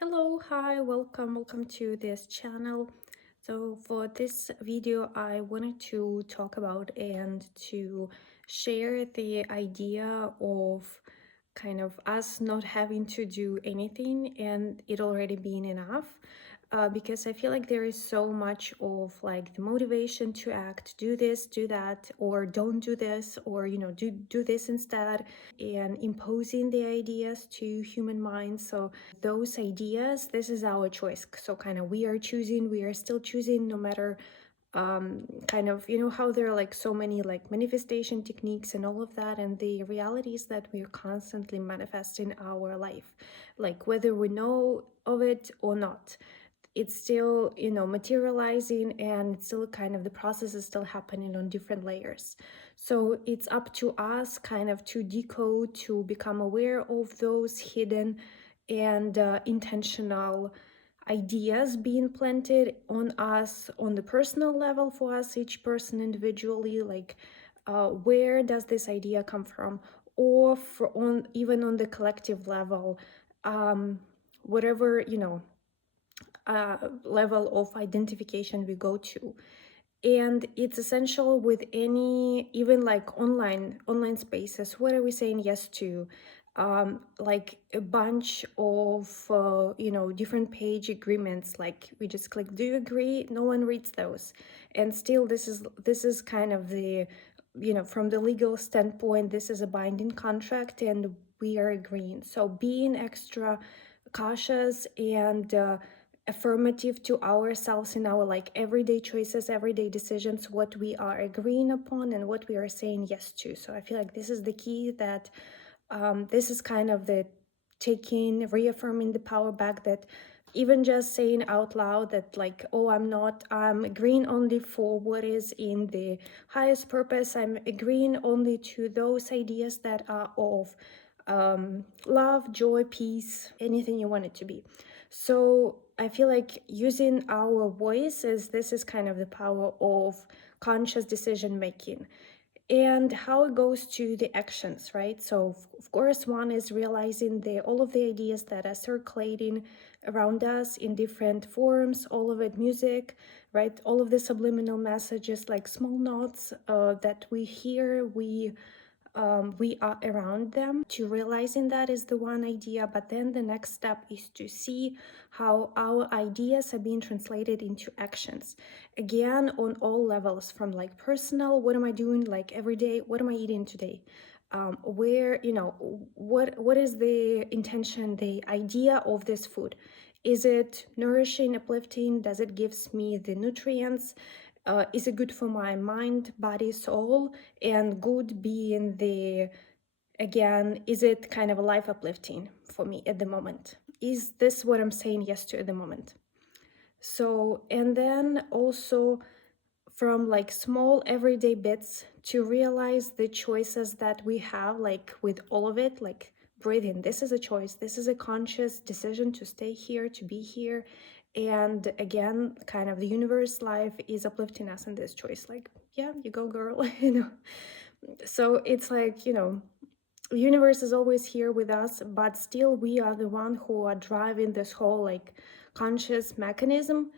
Hello, hi, welcome to this channel. So for this video, I wanted to talk about and to share the idea of kind of us not having to do anything and it already being enough. Because I feel like there is so much of like the motivation to act, do this, do that, or don't do this, or do this instead, and imposing the ideas to human minds. So those ideas, this is our choice. So kind of we are still choosing, no matter kind of how there are like so many like manifestation techniques and all of that, and the reality is that we are constantly manifesting our life, like whether we know of it or not. It's still materializing, and it's still kind of the process is still happening on different layers. So it's up to us kind of to decode, to become aware of those hidden and intentional ideas being planted on us on the personal level, for us, each person individually, like where does this idea come from, or on even on the collective level, whatever level of identification we go to. And it's essential with any, even like online spaces. What are we saying yes to? Like a bunch of different page agreements, like we just click do you agree, no one reads those. And still this is kind of the, from the legal standpoint, this is a binding contract and we are agreeing. So being extra cautious and affirmative to ourselves in our like everyday choices, everyday decisions, what we are agreeing upon and what we are saying yes to. So I feel like this is the key, that this is kind of the taking, reaffirming the power back, that even just saying out loud that like, oh, I'm agreeing only for what is in the highest purpose. I'm agreeing only to those ideas that are of love, joy, peace, anything you want it to be. So I feel like using our voice this is kind of the power of conscious decision making, and how it goes to the actions, right? So of course, one is realizing all of the ideas that are circulating around us in different forms, all of it music, right? All of the subliminal messages, like small notes that we hear, we are around them. To realizing that is the one idea, but then the next step is to see how our ideas are being translated into actions, again on all levels, from like personal, what am I doing like every day, what am I eating today, where what is the intention, the idea of this food. Is it nourishing, uplifting? Does it gives me the nutrients? Is it good for my mind, body, soul? And good being the, again, is it kind of a life uplifting for me at the moment? Is this what I'm saying yes to at the moment? So, and then also from like small everyday bits to realize the choices that we have, like with all of it, like breathing, this is a choice, this is a conscious decision to stay here, to be here. And again, kind of the universe, life is uplifting us in this choice, like, yeah, you go girl. So it's like, the universe is always here with us, but still we are the one who are driving this whole like conscious mechanism,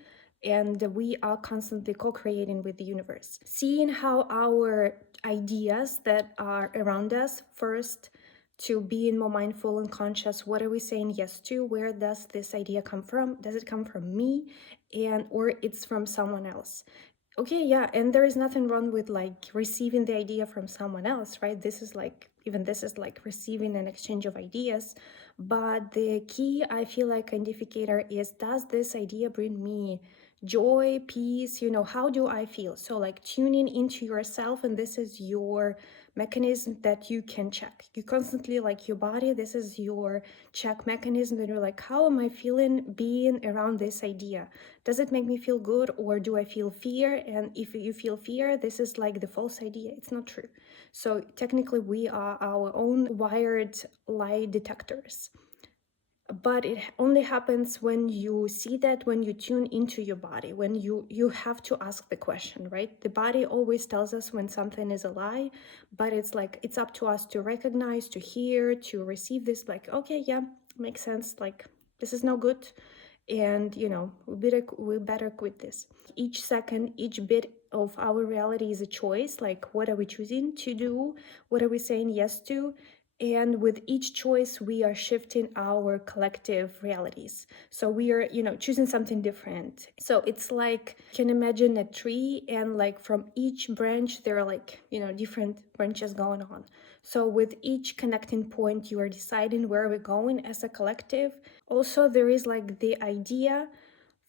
and we are constantly co-creating with the universe. Seeing how our ideas that are around us, first, to being more mindful and conscious, what are we saying yes to, where does this idea come from, does it come from me, and or it's from someone else. Okay, yeah, and there is nothing wrong with like receiving the idea from someone else, right? This is like, even this is like receiving an exchange of ideas. But the key, I feel like, indicator is, does this idea bring me joy, peace? How do I feel? So like tuning into yourself, and this is your mechanism that you can check. You constantly, like your body, this is your check mechanism, that you're like, how am I feeling being around this idea? Does it make me feel good, or do I feel fear? And if you feel fear, this is like the false idea, it's not true. So technically we are our own wired lie detectors. But it only happens when you see that, when you tune into your body, when you have to ask the question, right? The body always tells us when something is a lie, but it's like, it's up to us to recognize, to hear, to receive this, like, okay, yeah, makes sense, like this is no good, and we better quit this. Each second, each bit of our reality is a choice. Like, what are we choosing to do? What are we saying yes to? And with each choice, we are shifting our collective realities. So we are, choosing something different. So it's like, you can imagine a tree, and like from each branch, there are like, different branches going on. So with each connecting point, you are deciding where we're going as a collective. Also, there is like the idea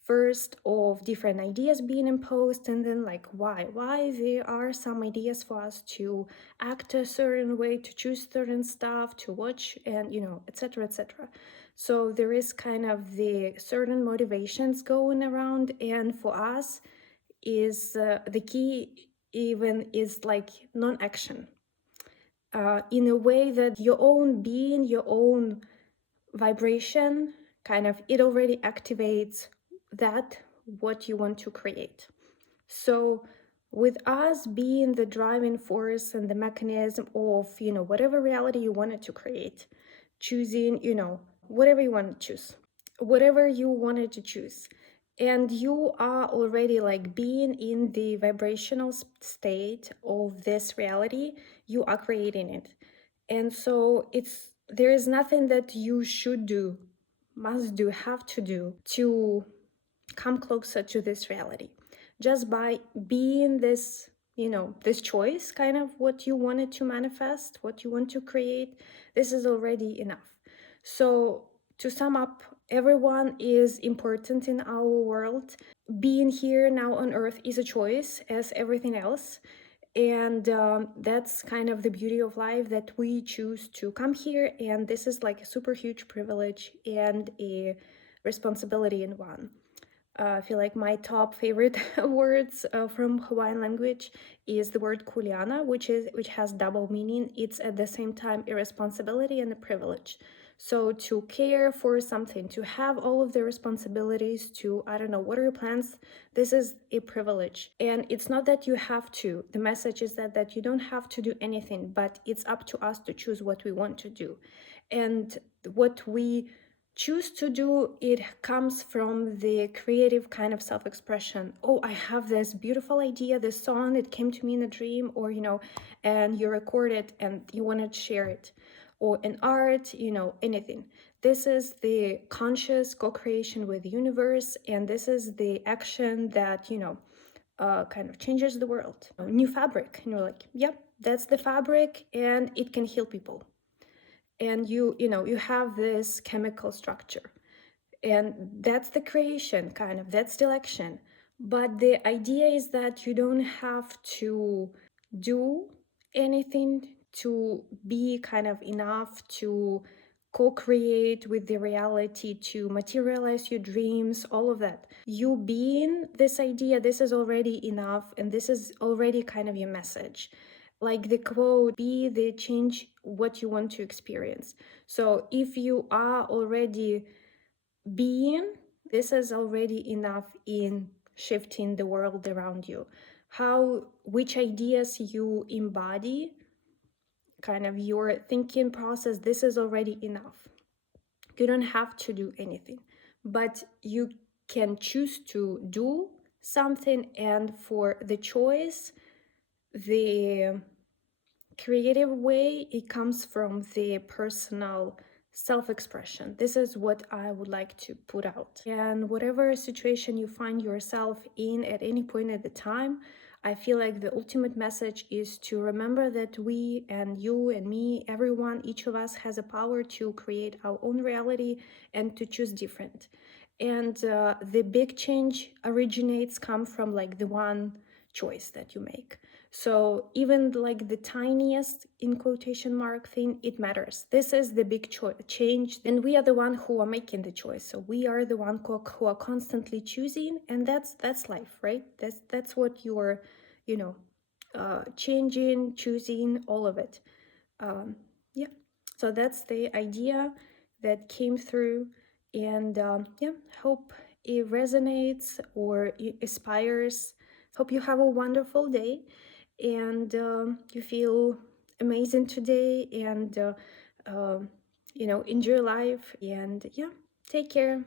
first of different ideas being imposed, and then like why there are some ideas for us to act a certain way, to choose certain stuff, to watch, and etc., etc. So there is kind of the certain motivations going around, and for us is the key even is like non-action, in a way that your own being, your own vibration, kind of, it already activates that what you want to create. So with us being the driving force and the mechanism of whatever reality you wanted to create, choosing whatever you want to choose, whatever you wanted to choose, and you are already like being in the vibrational state of this reality, you are creating it. And so there is nothing that you should do, must do, have to do to come closer to this reality. Just by being this, this choice, kind of what you wanted to manifest, what you want to create, this is already enough. So to sum up, everyone is important in our world. Being here now on earth is a choice as everything else. And that's kind of the beauty of life, that we choose to come here, and this is like a super huge privilege and a responsibility in one. I feel like my top favorite words from Hawaiian language is the word kuleana, which has double meaning. It's at the same time a responsibility and a privilege. So to care for something, to have all of the responsibilities, to, I don't know, what are your plans? This is a privilege. And it's not that you have to. The message is that you don't have to do anything, but it's up to us to choose what we want to do. And what we choose to do, it comes from the creative kind of self-expression. Oh, I have this beautiful idea, this song, it came to me in a dream, or and you record it and you want to share it, or an art, anything. This is the conscious co-creation with the universe, and this is the action that kind of changes the world. A new fabric, and you're like, yep, that's the fabric, and it can heal people. And you have this chemical structure, and that's the creation, kind of, that's the action. But the idea is that you don't have to do anything to be kind of enough to co-create with the reality, to materialize your dreams, all of that. You being this idea, this is already enough, and this is already kind of your message. Like the quote, be the change what you want to experience. So if you are already being, this is already enough in shifting the world around you. Which ideas you embody, kind of your thinking process, this is already enough. You don't have to do anything, but you can choose to do something. And for the choice, the creative way, it comes from the personal self-expression. This is what I would like to put out. And whatever situation you find yourself in at any point at the time, I feel like the ultimate message is to remember that we, and you and me, everyone, each of us has a power to create our own reality and to choose different. And the big change come from like the one choice that you make. So even like the tiniest, in quotation mark, thing, it matters. This is the big change, and we are the one who are making the choice. So we are the one who are constantly choosing, and that's life, right? That's what you're, changing, choosing, all of it. Yeah. So that's the idea that came through, and hope it resonates or it inspires. Hope you have a wonderful day, and you feel amazing today, and enjoy life, and Take care.